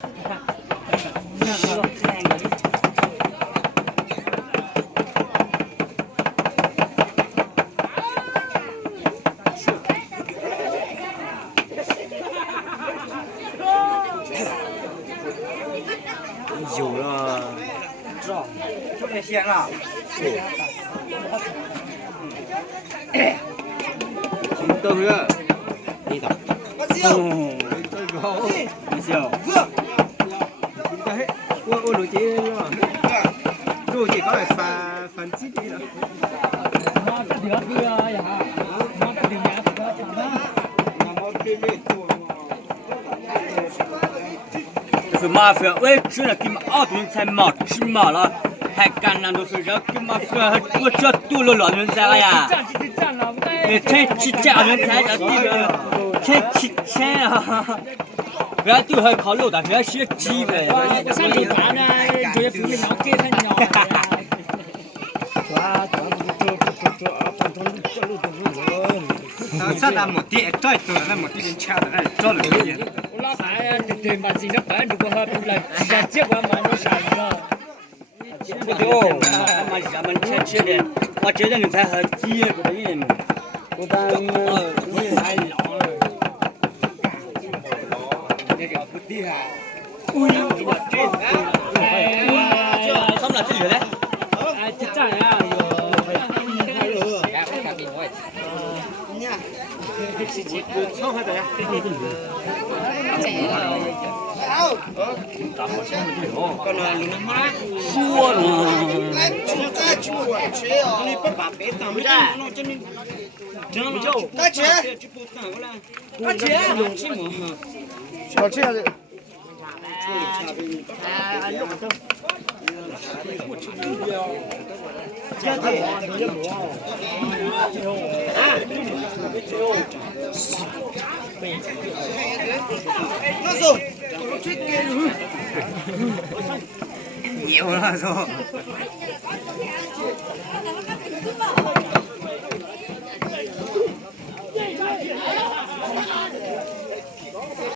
有了，知道，有点咸了。豆腐，你打。这个，你笑。我录节了，录节刚才翻几点了？妈这条对啊呀，妈这条呀，不要抢了。就是麻烦，我吃了给嘛2顿才冒吃嘛了，还干那都是人给嘛说，我这多了2顿菜了呀。才吃2顿菜的这个，才吃钱啊。不要都还烤肉的，不要学鸡的。我上酒吧呢，就是父母鸟给他鸟。啥那没地，再多那没地人吃的，那找了个人。我老爸呀，对嘛，自己办如果他不来，结果蛮多啥的。不多，他妈下面吃的，我这人才和鸡不得人。我当我也太老了。那个不地啊。他们俩自己的。哎，这站呀，炒海带呀。说呢。小吃的。牛那时候。